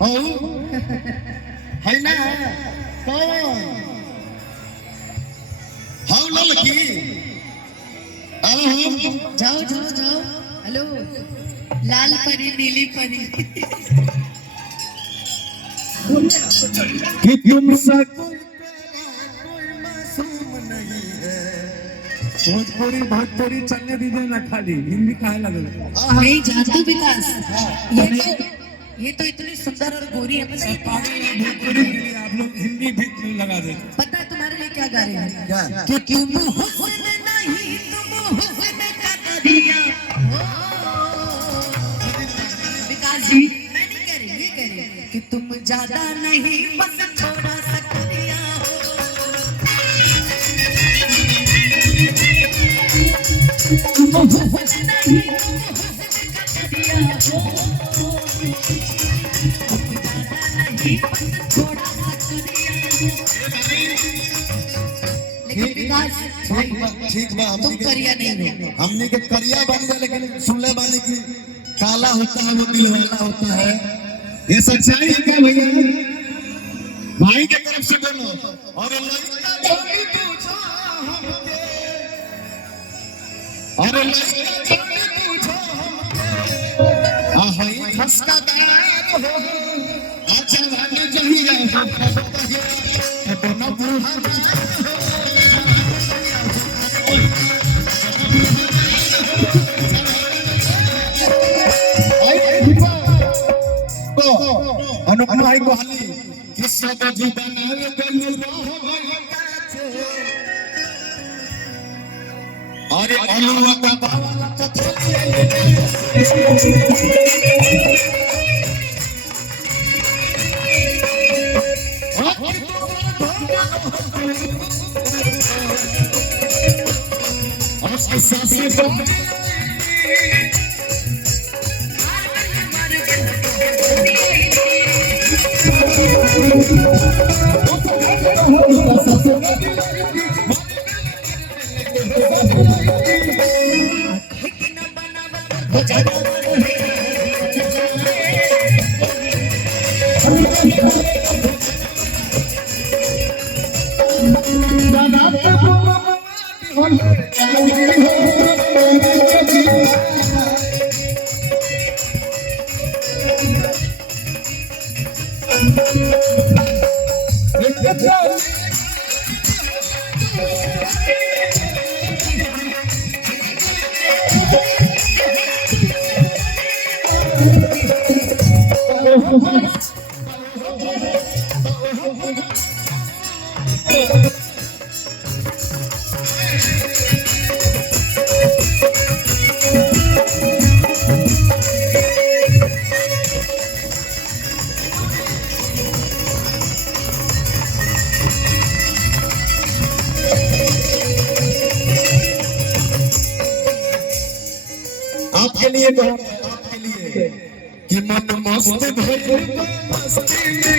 हो है ना कौन हाउ लड़की जाओ जाओ जाओ। हेलो लाल परी नीली परी कि तुम सा कोई मासूम नहीं है। भोजपुरी भोजपुरी चलने दीजिए ना, खाली हिंदी कहाँ लगे। नहीं जानते विकास, ये तो इतनी सुंदर और गोरी है। पता है भोजपुरी के लिए आप लोग हिंदी भी लगा देते। पता है तुम्हारे लिए क्या गा रहे हैं? क्या? कि तुम हुस्न नहीं तुम हुस्न का दरिया। विकास जी मैं नहीं कह रही, ये कह रही कि तुम ज्यादा नहीं बस थोड़ा सा करिया हो। तुम हुस्न नहीं तुम हुस्न का दरिया हो। तुम ज्यादा नहीं बस थोड़ा सा करिया हो। लेकिन विकास ठीक बा तुम करिया नहीं हो। हमने के करिया बन गया, लेकिन सुनले बानी की काला होता है वो दिल वाला होता है। ये सच्चाई है क्या भैया? भाई के तरफ से बोलो। और लड़का जोड़ी पूछो हमके, और लड़का जोड़ी पूछो हमके, आहई खसका दार हो अच्छा वाले जहिया हो तो न बूढ़ा अनुपम भाई को हाली किस्सा तो जुबान गलू अरे अनुवा का बावला आपके लिए तो आपके लिए कि मन मस्त भइल मस्ती में